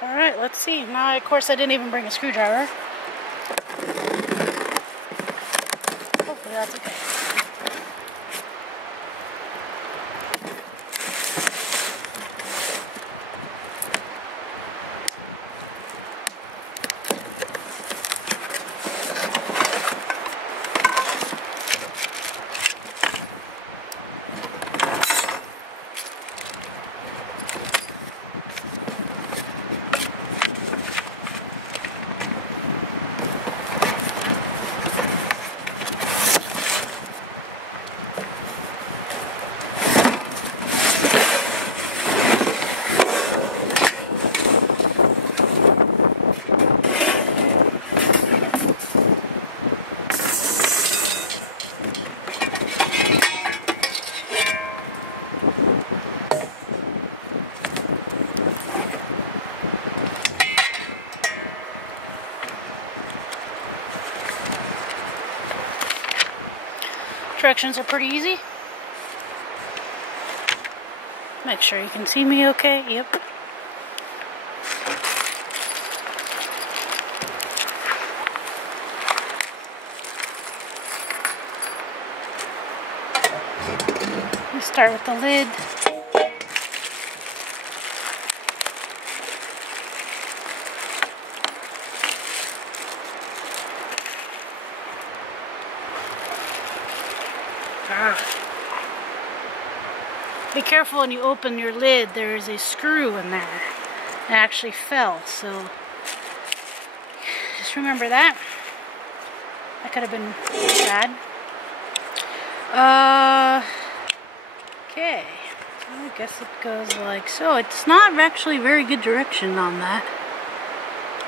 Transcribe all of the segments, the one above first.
Alright, let's see. Now, of course, I didn't even bring a screwdriver. Hopefully that's okay. Directions are pretty easy. Make sure you can see me okay. Yep. We start with the lid. Be careful when you open your lid, there is a screw in there. It actually fell, so just remember that. That could have been bad. Okay, I guess it goes like so. It's not actually very good direction on that.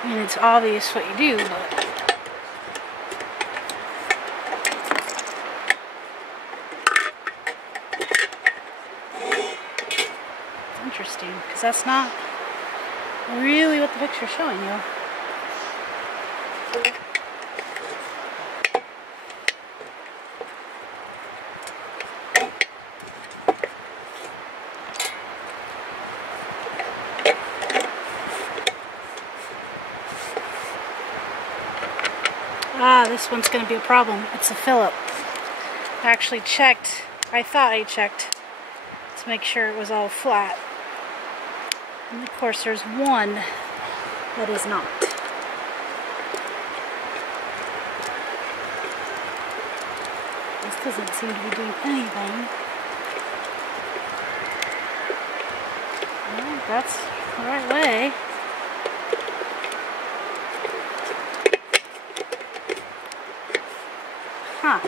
I mean, it's obvious what you do, but interesting, because that's not really what the picture's showing you. Ah, this one's going to be a problem. It's a Phillip. I actually checked. I thought I checked to make sure it was all flat. And of course there's one that is not. This doesn't seem to be doing anything. Well, that's the right way. Huh.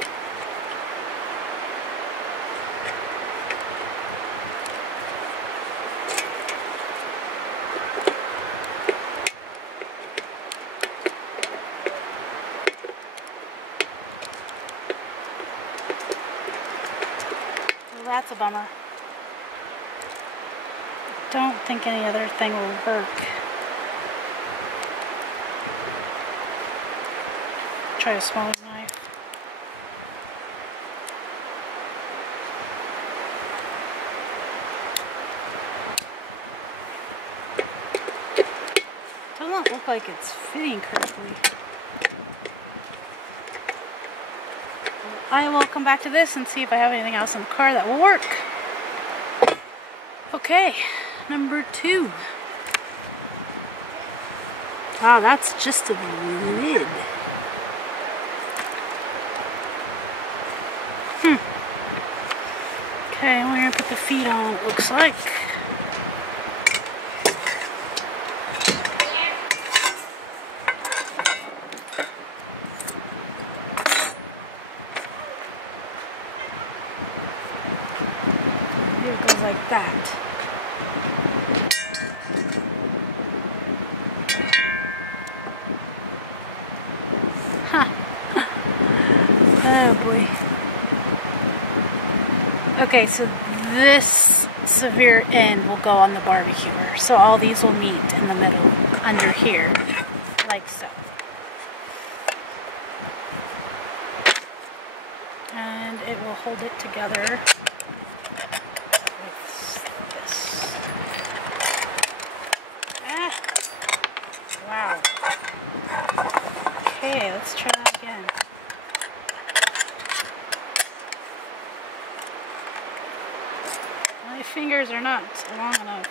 That's a bummer. Don't think any other thing will work. Try a smaller knife. Doesn't look like it's fitting correctly. I will come back to this and see if I have anything else in the car that will work. Okay, number 2. Wow, that's just a lid. Okay, we're gonna put the feet on, it looks like. Here it goes like that. Huh. Oh boy. Okay, so this severe end will go on the barbecuer. So all these will meet in the middle, under here, like so. And it will hold it together. wires are not long enough.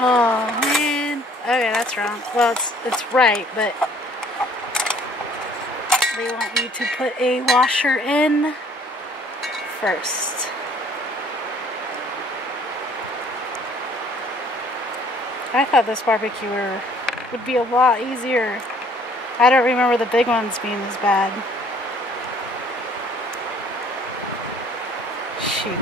Oh man. Okay, that's wrong. Well, it's right, but they want you to put a washer in first. I thought this barbecue would be a lot easier. I don't remember the big ones being as bad. Shoot.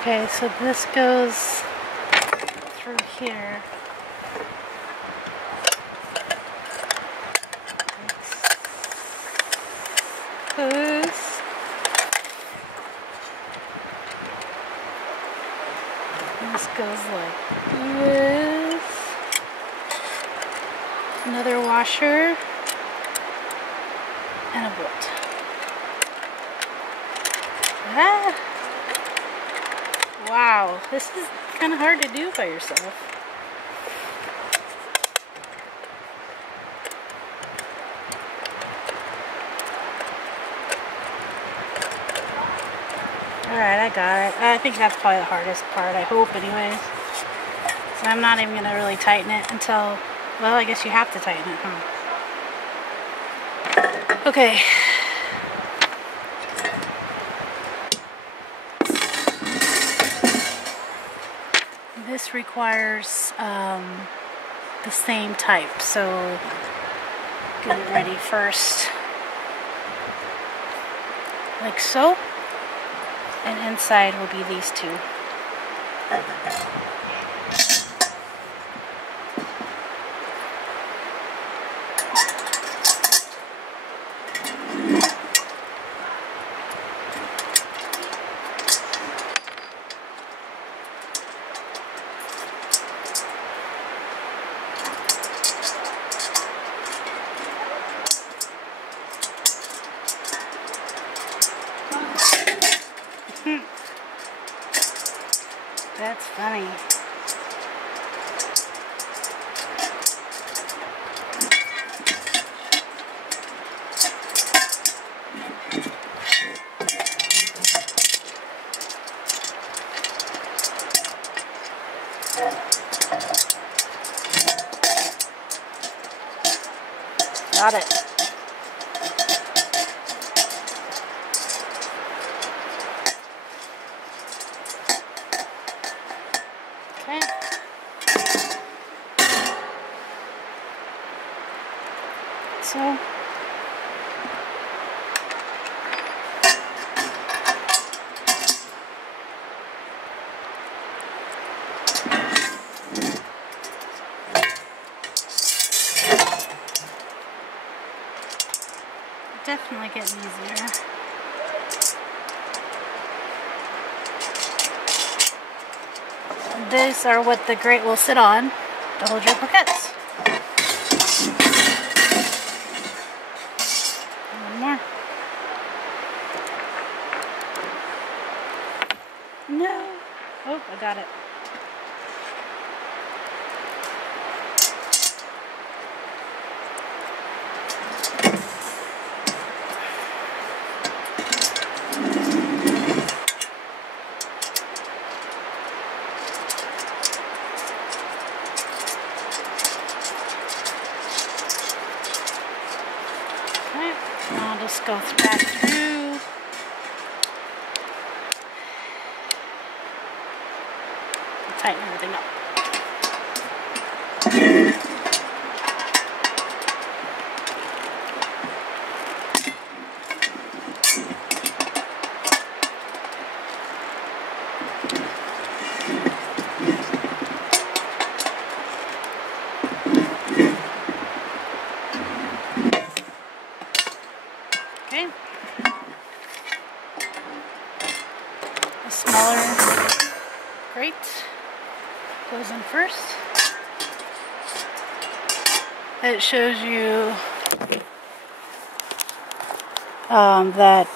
Okay, so this goes through here. This. This goes like this. Another washer and a bolt. Ah! Wow, this is kind of hard to do by yourself. Alright, I got it. I think that's probably the hardest part, I hope anyways. So I'm not even going to really tighten it until, well, I guess you have to tighten it, huh? Okay. This requires the same type, so get it ready first. Like so. And inside will be these two. That's funny. Got it. Okay. So definitely getting easier. These are what the grate will sit on to hold your croquettes. One more. No. Oh, I got it. I'll just go back through. Tighten everything up. Okay. A smaller grate goes in first. It shows you that,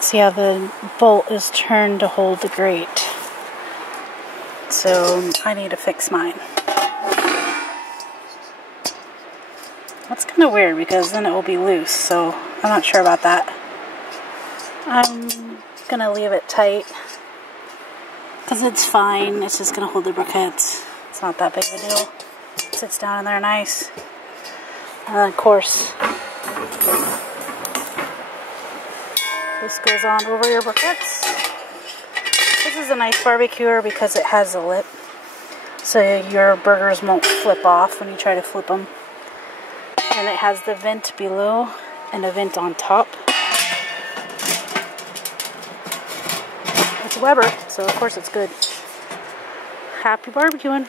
see how the bolt is turned to hold the grate. So I need to fix mine. That's kind of weird because then it will be loose, so I'm not sure about that. I'm gonna leave it tight because it's fine. It's just gonna hold the briquettes. It's not that big of a deal. It sits down in there nice. And then of course, this goes on over your briquettes. This is a nice barbecuer because it has a lip, so your burgers won't flip off when you try to flip them. And it has the vent below and a vent on top. It's Weber, so of course it's good. Happy barbecuing.